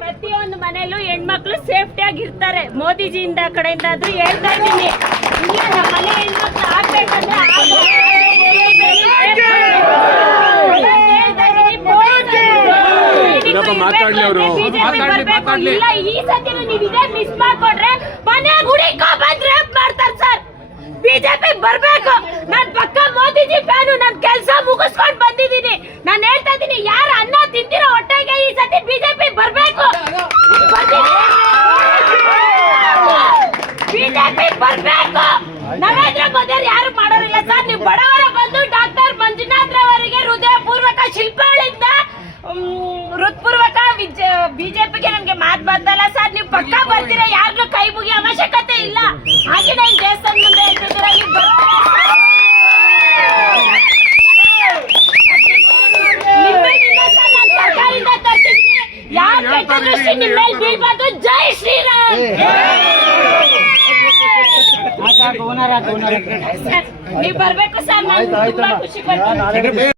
ಪ್ರತಿಯೊಂದು ಮನೆಯಲ್ಲೂ ಹೆಣ್ಮಕ್ಳು ಸೇಫ್ಟಿ ಆಗಿರ್ತಾರೆ ಮೋದಿಜಿಯಿಂದ ಕಡೆಯಿಂದ ಆದ್ರೂ ಹೇಳ್ತಾ ಇದ್ದೀನಿ ಇಲ್ಲ ನಮ್ಮ ಮನೆ ಹೆಣ್ಮಕ್ಳು ಆಗ್ಬೇಕಂದ್ರೆ ಇಲ್ಲ ಈ ಸತಿನೂ ನೀವು ಇದೇ ಮಿಸ್ ಮಾಡ್ಕೊಂಡ್ರೆ ಮನೆ ಗುಡಿ ಬಂದ್ರೆ ಮಾಡ್ತಾರೆ ಸರ್ ಬಿಜೆಪಿ ಬರ್ಬೇಕು ನಾನ್ ಪಕ್ಕ ಮೋದಿಜಿ ಫ್ಯಾನು ನನ್ ಕೆಲ್ಸ ಮುಗಿಸ್ಕೊಂಡ್ ಬಂದಿದ್ದೀನಿ ನಾನ್ ಹೇಳ್ತಾ ಇದ್ದೀನಿ ಯಾರು ಅನ್ನ ತಿಂದಿರೋ ಹೊಟ್ಟೆಗೆ ಈ ಸತಿ ಬಿಜೆಪಿ ಬರ್ಬೇಕು ಬಿಜೆಪಿ ಬರ್ಬೇಕು ನರೇಂದ್ರ ಮೋದಿ ಅವ್ರು ಯಾರು ಮಾಡೋರಿಲ್ಲ ಸರ್. ನೀವು ಬಡವರ ಬಂದು ಡಾಕ್ಟರ್ ಮಂಜುನಾಥ್ ಅವರಿಗೆ ಹೃದಯ ಪೂರ್ವಕ ಶಿಲ್ಪಗಳಿಂದ ಹೃತ್ಪೂರ್ವಕ ಬಿಜೆಪಿಗೆ ನಮ್ಗೆ ಮಾತು ಬಂದಲ್ಲ ಸರ್. ನೀವು ಪಕ್ಕ ಬರ್ತೀರಾ? ಯಾರಿಗೂ ಕೈ ಮುಗಿ ಅವಶ್ಯಕತೆ ಇಲ್ಲ. ಹಾಗೆ ನಾನು ದೇವಸ್ಥಾನ ಮುಂದೆ ಹೇಳ್ತಿದ್ದೀರ ನೀವು. ಯಾವ ಕೆಟ್ಟ ದೃಷ್ಟಿ ನಿಮ್ಮ ಮೇಲೆ ಬೀಳ್ಬಾರ್ದು. ಜೈ ಶ್ರೀರಾಮ್. ನೀವು ಬರ್ಬೇಕು ಸರ್ ನಾನು ತುಂಬಾ ಖುಷಿ ಪಡ್ತೀನಿ